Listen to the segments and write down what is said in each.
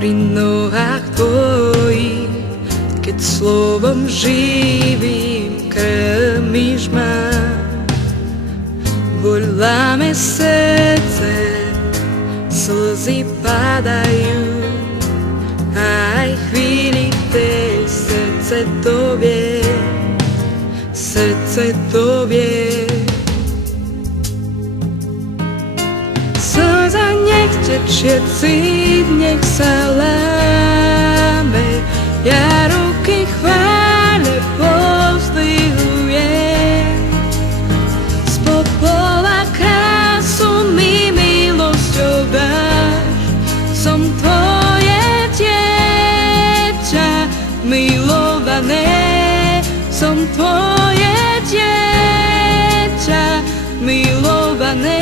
pri nohách tvojich, keď slovom živým krmíš ma. Boľáme srdce, slzy padajú, aj chvíli tej srdce to vie, srdce to vie. Slza nech tečie, cít nech sa láme, ja ruky chvále pozdvihujem. Z popola krásu mi milosťou dáš, som tvoje dieťa milované, som tvoje dieťa milované.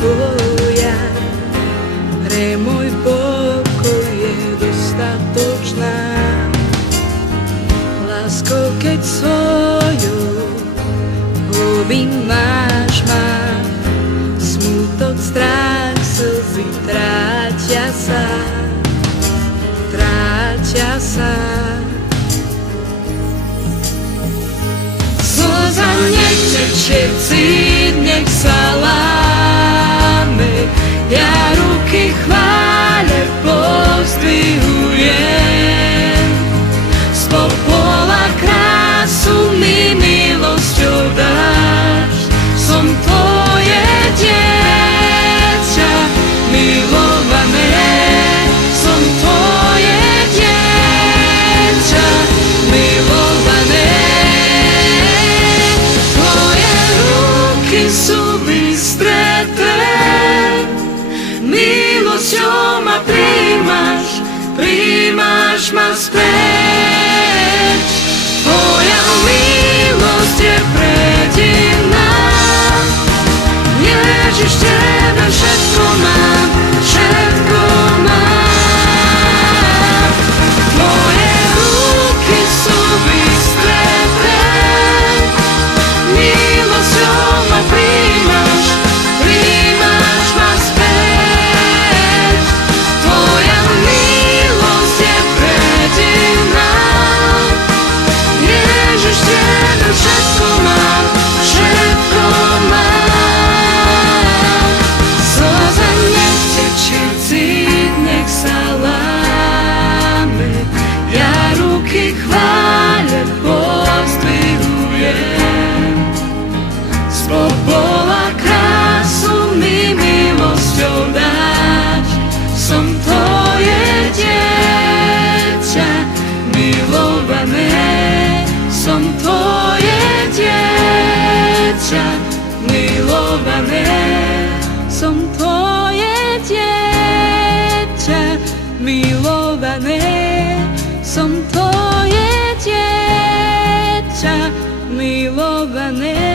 Tvoja pre môj pokoj je dostatočná. Láskou, keď svojou objímaš ma, smutok, strach, slzy trátia sa, trátia sa. Slza nech tečie, cít nech sa láme, ja ruky chvále pozdvihujem. Z popola krásu mi milosťou dáš, som tvoje dieťa milované, som tvoje dieťa milované. Tvoje ruky sú vystreté, milosťou ma prijímaš, prijímaš ma späť. Tvoja milosť je predivná, Ježiš, tebe všetko mám, všetko mám. Tvoje ruky sú vystreté, milosťou ma prijímaš, prijímaš ma späť. Tvoja milosť je predivná, Ježiš, tebe všetko mám, všetko mám. Slza nech tečie, cít nech sa láme, ja ruky chvále pozdvihujem. Z popola krásu mi milosťou dáš, som tvoje dieťa milované, som tvoje dieťa milované, som tvoje dieťa milované, som tvoje dieťa milované.